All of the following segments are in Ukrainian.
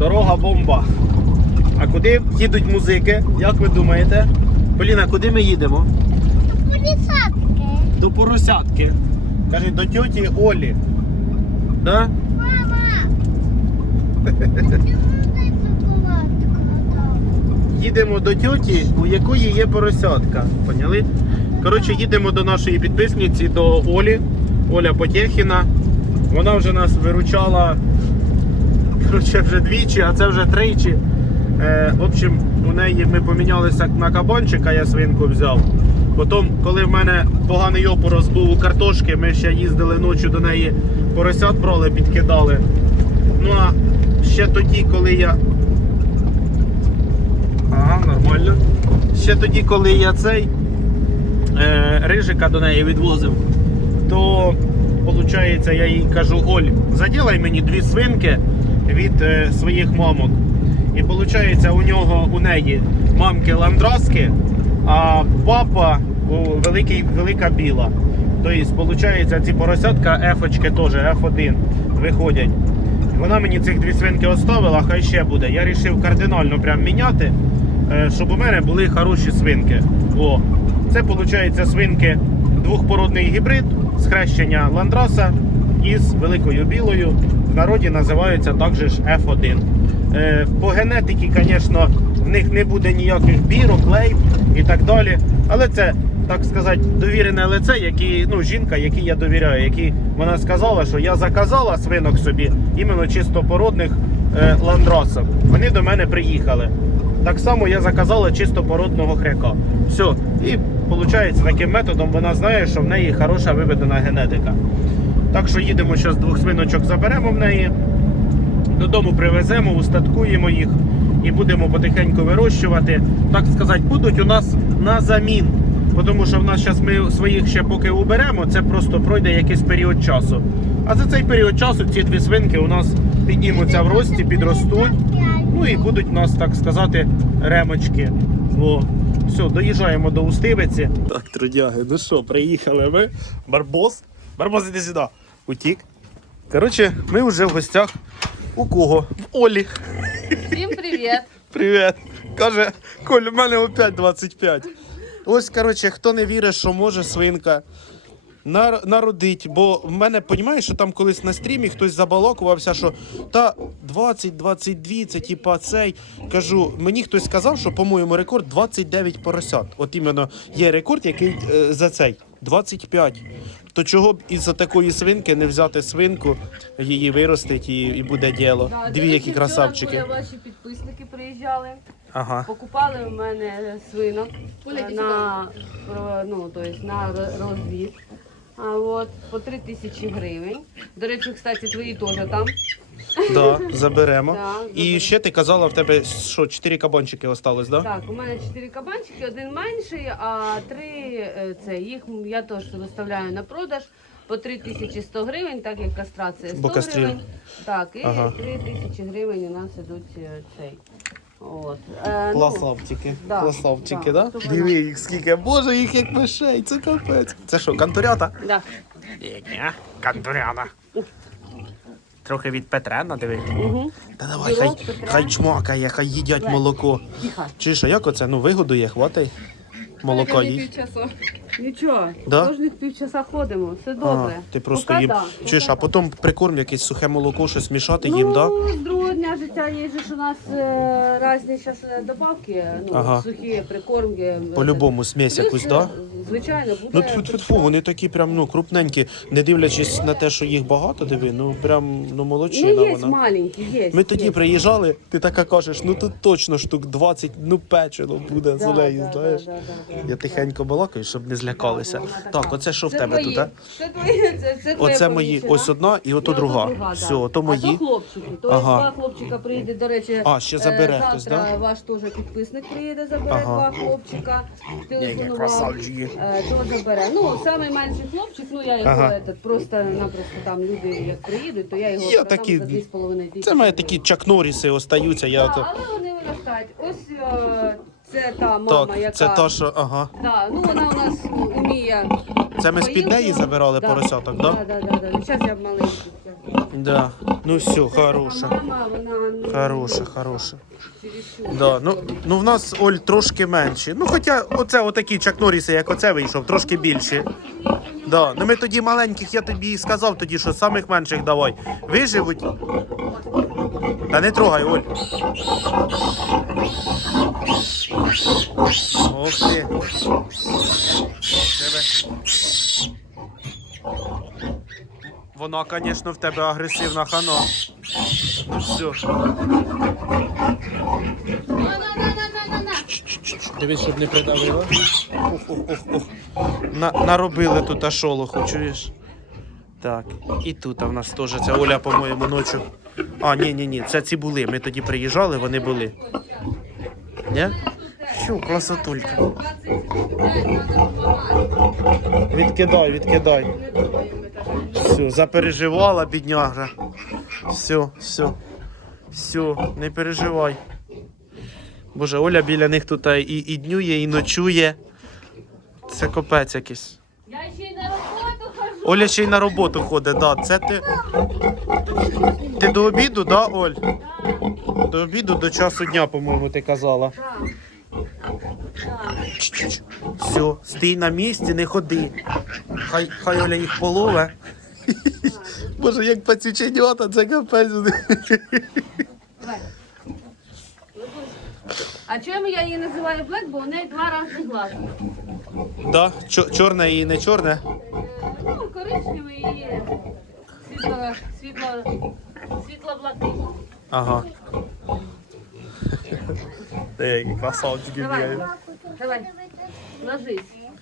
Дорога бомба. А куди їдуть музики? Як ви думаєте? Поліна, куди ми їдемо? Полісатки. До поросятки. Каже, до тьоті Олі. Да? Мама. Їдемо до тьоті, у якої є поросятка. Поняли? Коротше, їдемо до нашої підписниці, до Олі. Оля Потєхіна. Вона вже нас виручала коротше, вже двічі, а це вже тричі. Е, в общем, у неї ми помінялися на кабанчика, я свинку взяв. Потім, коли в мене поганий опорос був у картошки, ми ще їздили ночі до неї поросят брали, підкидали. Ну а ще тоді, коли я Ага, нормально. Ще тоді, коли я цей е, рижика до неї відвозив, то виходить, я їй кажу: Оль, заділай мені дві свинки від е, своїх мамок. І виходить, у нього у неї мамки ландраски, а папа у великий, велика біла. Тобто, виходить, ці поросятка ефочки теж, F1 виходять. Вона мені цих дві свинки оставила, хай ще буде. Я вирішив кардинально прям міняти, е, щоб у мене були хороші свинки. О, це виходить свинки двохпородний гібрид, схрещення ландраса із великою білою. В народі називаються також F1. Е, По генетиці, звісно, в них не буде ніяких бірок, лейб і так далі. Але це, так сказати, довірене лице, які, ну, жінка, якій я довіряю, якій вона сказала, що я заказала свинок собі іменно чистопородних е, ландрасів. Вони до мене приїхали. Так само я заказала чистопородного хряка. Все. І виходить, таким методом вона знає, що в неї хороша виведена генетика. Так що їдемо зараз двох свиночок заберемо в неї. Додому привеземо, устаткуємо їх і будемо потихеньку вирощувати. Так сказати, будуть у нас на замін. Тому що в нас зараз ми своїх ще поки уберемо, це просто пройде якийсь період часу. А за цей період часу ці дві свинки у нас піднімуться в рості, підростуть. Ну і будуть у нас, так сказати, ремочки. О, все, доїжджаємо до Устивиці. Так, трудяги, ну що, приїхали ми. Барбос. Барбос, іди сюди. Утік. Коротше, ми вже в гостях у кого? В Олі. Всім привіт! Привіт. Каже, Коль, у мене опять 25. Ось, коротше, хто не вірить, що може свинка нар- народить. Бо в мене, розумієш, що там колись на стрімі хтось забалакувався, що та 20-22, це типа цей. Кажу, мені хтось сказав, що, по-моєму, рекорд 29 поросят. От іменно є рекорд, який е, за цей 25. То чого б із-за такої свинки не взяти свинку, її виростить і, і буде діло. Да, до Дві речі, які красавчики. Ваші підписники приїжджали, Ага. покупали у мене свинок е, на, про- ну, то есть на розвід. А от по 3 тисячі гривень. До речі, кстати, твої теж там. Да, заберемо. Да, І ще ти казала, в тебе що, чотири кабанчики осталось, да? Так, у мене 4 кабанчики, один менший, а три е, це їх я теж виставляю на продаж. По 3100 гривень, так як кастрація 100 Бо кастрі- гривень. Так, і Ага. 3 тисячі гривень у нас ідуть е, цей. От. Е, ну, Класавчики. да, Класавчики, да. да? Тобто Диви їх скільки. Боже, їх як мишей, це капець. Це що, кантурята? Да. Ні, кантурята. Трохи від Петрена, диви. Угу. Та давай, хай, Петрен. хай чмакає, хай їдять молоко. Тихо. Чи що, як оце? Ну вигодує, хватай. Молока їй. Нічого, Да? кожних півчаса ходимо, все добре. ти просто Пока їм. да, Чуєш, а потім прикорм якесь сухе молоко, щось мішати ну, їм, да? з другого дня життя є же ж у нас е, різні щас е, добавки, ну, Ага. сухі прикормки. е, По-любому смесь Плюс, якусь, е, да? Звичайно, буде. Ну тьфу, тьфу, тьфу, вони такі прям ну крупненькі, не дивлячись на те, що їх багато, диви, ну прям ну молодчина ну, є вона. маленькі, є. Ми тоді є. приїжджали, ти така кажеш, ну тут точно штук 20, ну печено буде з Да, олею, да, знаєш. да, да, да, да. Я тихенько балакаю, щоб не злякалися. Да. Так, оце що в тебе тут, а? Це твої, це, це твоя Оце мої, помічена. ось одна і ото друга. да. Все, то А то мої. хлопчики. То Ага. два хлопчика приїде, до речі. А, ще забере е, хтось, завтра да? ваш теж підписник приїде, забере Ага. два хлопчика. Телефонував. Е, То забере. Ну, самий менший хлопчик, ну я його Ага. этот, просто-напросто там люди як приїдуть, то я його Є продам такі- за 2,5 тисячі. Це мої такі чак Норріси остаються, я Так, то. але вони виростають. Ось е, це та мама, Так, яка... це та, що, ага. Да, ну вона у нас вміє. Це ми з-під неї забирали поросяток, да? Так, так, так. Зараз я маленький. Да. Ну все, хороша. Мама, вона ну, Хороша, хороша. Да. Ну, ну в нас Оль трошки менші. Ну хоча оце отакі Чак Норріси, як оце вийшов, трошки більші. Да. Ну ми тоді маленьких, я тобі і сказав тоді, що самих менших давай. Виживуть. Та не трогай, Оль. Ох ти. Вона, звісно, в тебе агресивна хана. Ну все. Дивись, щоб не придавило. Ох, ох, ох, ох. На, наробили тут ашолоху, чуєш? Так, і тут в нас теж ця Оля, по-моєму, ночі. А, ні, ні, ні, це ці були. Ми тоді приїжджали, вони були. Ні? Що, красотулька. 25 треба допомагати. Відкидай, відкидай. Все, запереживала, бідняга. Все, все. Все, не переживай. Боже, Оля біля них тут і, і днює, і ночує. Це копець якийсь. Я ще й на роботу хожу. Оля ще й на роботу ходить, да. Це ти. Ти до обіду, да, Оль? До обіду, до часу дня, по-моєму, ти казала. Все, стій на місці, не ходи. Хай, хай Оля їх полове. Боже, як пацюченята, це капець. Давай. А чому я її називаю Блек, бо у неї два різні глази. Да, чорне і не чорне. Ну, коричневий і світло, світло, світло-блакитний. Ага. Ей, красавчики Давай, давай, ложись.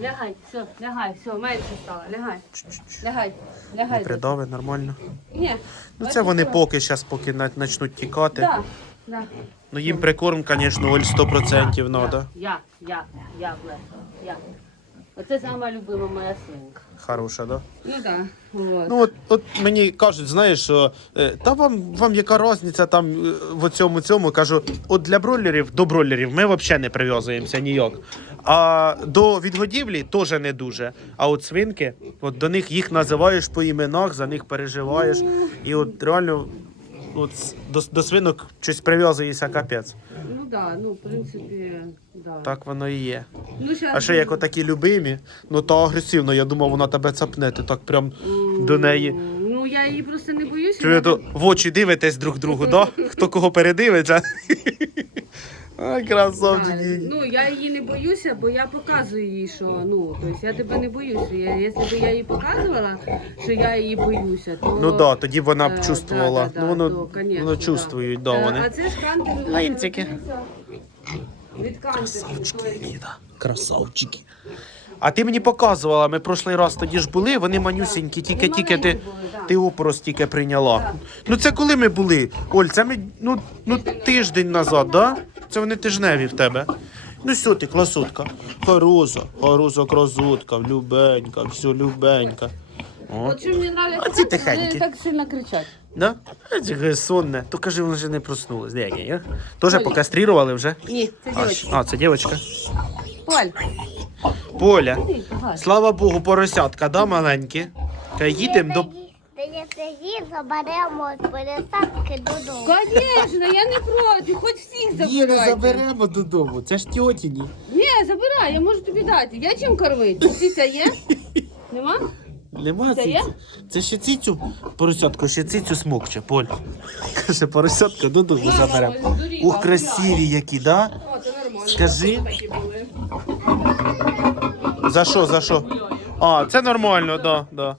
Лягай, все, лягай, все, менше стало, лягай. Лягай, Не лягай. придави, нормально. Ні. Ну це вони поки зараз, поки на- почнуть тікати. Так, так. Ну їм прикорм, звісно, Оль 100% треба. Я, я, я, Блек, я. Оце сама любима моя свинка. Хороша, да? Ну так, вот. Ну от, от мені кажуть, знаєш, що е, та вам, вам яка різниця там е, в цьому цьому. Кажу, от для бройлерів до бройлерів ми взагалі не прив'язуємося ніяк. А до відгодівлі теж не дуже. А от свинки, от до них їх називаєш по іменах, за них переживаєш. І от реально от, до, до свинок щось прив'язується капець. Ну да, ну в принципі, да. Так воно і є. Ну, щас... А ще як отакі любимі, ну то агресивно, я думав, вона тебе цапне, ти так прям до неї. Ну я її просто не боюся. Ви то в очі дивитесь друг другу, да? Хто кого передивиться. Ай, Да, красавчики. Ну я її не боюся, бо я показую їй, що ну тобто я тебе не боюся. Я, якщо б я їй показувала, що я її боюся, то Ну да, тоді вона Е, б чувствувала. да, да, ну воно, то, конечно, воно да. чувствують, да, Е, вони. А це ж кантери. Линцики. Від кантерів. Красавчики. А ти мені показувала, ми прошлий раз тоді ж були, вони манюсінькі, тільки Вони тільки ти, маленькі були, да. ти опорос тільки прийняла. Ну це коли ми були? Оль, це ми ну, ну тиждень назад, да? Це вони тижневі в тебе. Ну що ти, красотка? Хороша, хороша красотка, любенька, все любенька. О. От що мені нравиться, Оці так, вони так сильно кричать. Да? А це сонне. То кажи, вона вже не проснулась. Де а? Тоже покастрирували вже? Ні, це А, дівчинка. а, це дівчинка. Поль, Поля. іди. Слава Богу, поросятка, да, маленькі? Та їдемо до. Заберемо з пересадки додому. Конечно, я не проти, хоч всіх забирайте. додому. Це ж тьотіні. Ні, забирай, я можу тобі дати. Я чим кормити? Птиця є? Нема? Нема Це є? Це ще цицю. Поросятку, ще цицю смокче, Поль. Каже, поросятка додому заберемо. здуріла, Ух, красиві які, да? О, це нормально. Скажи. Такі були. За що, за що? А, це нормально, да, да.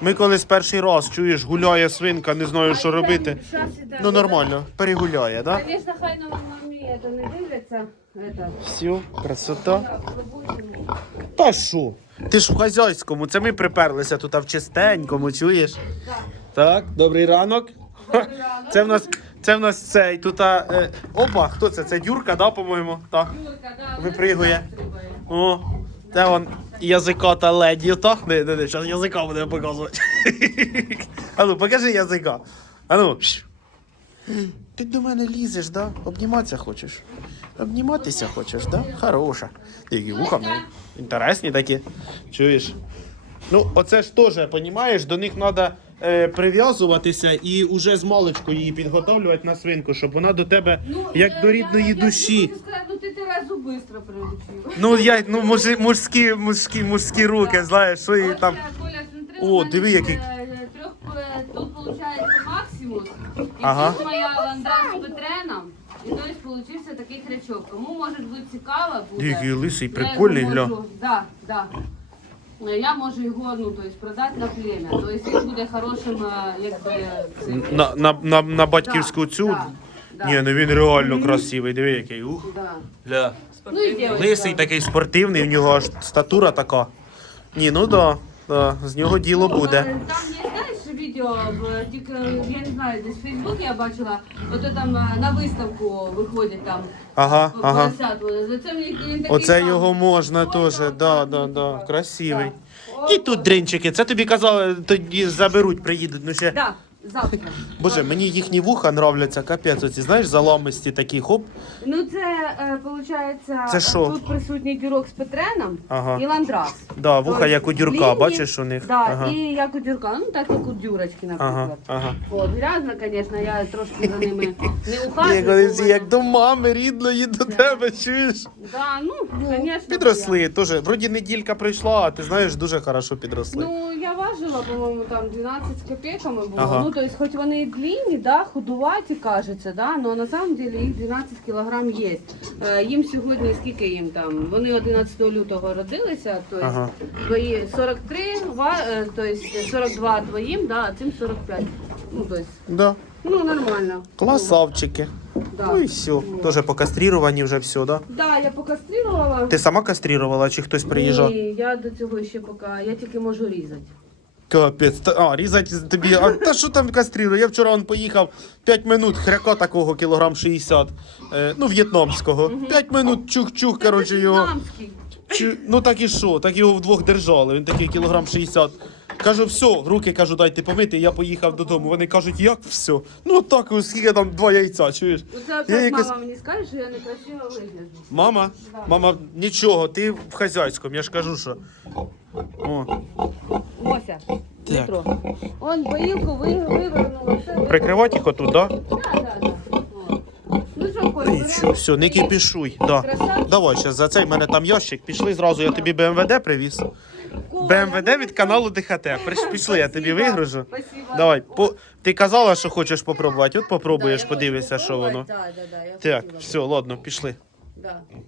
Ми колись перший раз чуєш, гуляє свинка, не знаю, що робити. Ну нормально, перегуляє, да? Звісно, хай на мамі це не дивляться. Это. Красота. Та що? Ти ж в хазяйському, це ми приперлися тут а в чистенькому, чуєш? Так. Так, добрий ранок. Це в нас, це в нас цей тут. Е, опа, хто це? Це Дюрка, да, по-моєму? Так. Юрка, да, Випригує. О, це вон язика та леді, так? Не, не, не, зараз язика буде показувати. А ну, покажи язика. А ну. Ти до мене лізеш, да? Обніматися хочеш? Обніматися хочеш, да? Хороша. Які вуха ну. Інтересні такі. Чуєш? Ну, оце ж теж, розумієш, до них треба е, прив'язуватися і уже з маличку її підготовлювати на свинку, щоб вона до тебе як е, до рідної я, душі. Я ну ти Терезу швидко приручив. Ну я ну мужи, мужські, мужські, мужські руки, знаєш, що її там. Коля, смотри, О, у мене диви, який- е, Трьох, е, тут виходить Максимус, і Ага. тут моя ландра з Петреном. І тобто получився такий хрячок. Кому може бути цікаво, буде. Який лисий, прикольний, гля. Да, да. Е, Я можу його ну, тобто, продати на плем'я. Тобто він буде хорошим, е, якби. На, на, на, на батьківську Да, цю. да, да. Ні, ну він реально красивий. Диви, який. Ух. Да. Ля. Ну і дівчинка. Лисий такий спортивний, у нього аж статура така. Ні, ну да, да, з нього діло буде. Там є, відео, в- тільки, я не знаю, десь в Фейсбуці я бачила, ото там е, на виставку виходять там Ага, ага. поросят. Це мені він такий Оце його можна Ой, теж, так, да, так, да, да, типа, красивий. так. І тут дринчики, це тобі казали, тоді заберуть, приїдуть. Ну ще. Да, завтра. Боже, мені їхні вуха нравляться, капець, оці, знаєш, заламисті такі, хоп. Ну це, е, виходить, Це що? тут присутній дюрок з Петреном Ага. і ландрас. Да, вуха Тобто як у дюрка, длинні, бачиш у них? Да, Ага. і як у дюрка, ну так як у дюрочки, наприклад. Ага, ага. От, грязно, звісно, я трошки за ними не Як ухажую. вони всі в як до мами рідної, до тебе, чуєш? Да, ну, звісно. Підросли, теж. Вроді неділька прийшла, а ти знаєш, дуже хорошо підросли. Ну, я важила, по-моєму, там 12 з копійками було. Ага. Ну, то есть, хоч вони і длинні, да, худуваті, кажеться, да, но на самом деле їх 12 кілограм є. Е, їм сьогодні, скільки їм там? Вони 11 лютого родилися, то есть, Ага. твої 43, ва- е, то есть 42 твоїм, да, а цим 45. Ну, то есть, Да. ну, нормально. Класавчики. Да. Ну і все. Теж покастріровані вже все, да? Да, я покастрирувала. Ти сама кастрірувала чи хтось приїжджав? Ні, я до цього ще поки, я тільки можу різати. Капець. Та, а, різати тобі. А та що там кастрірую? Я вчора он поїхав 5 минут хряка такого кілограм 60. Е, ну, в'єтнамського. 5 минут чух-чух, коротше, його. В'єтнамський. Чи, ну так і що? Так його вдвох держали. Він такий кілограм 60. Кажу, все, руки кажу, дайте помити, я поїхав додому. Вони кажуть, як все? Ну так, скільки там два яйця, чуєш? Оце Я якось- мама мені скаже, що я некрасиво вигляджу. Мама, мама, нічого, ти в хазяйському, я ж кажу, що. О, Мося, не Так. трогай. Он поїлку ви, вивернула. все прикривати їх отут, так? Да? Да, да, да. О. Ну що, Коль, все, не кипішуй. Да. Красавчик. Давай, зараз за цей в мене там ящик. Пішли зразу, я тобі БМВД привіз. БМВД від каналу ДХТ. Приш- Пішли, я тобі вигружу. Спасибо. Давай, по... ти казала, що хочеш попробувати. От попробуєш, Да, я подивишся, що воно. Да, да, да, я Так, хотіла. все, ладно, пішли. Да.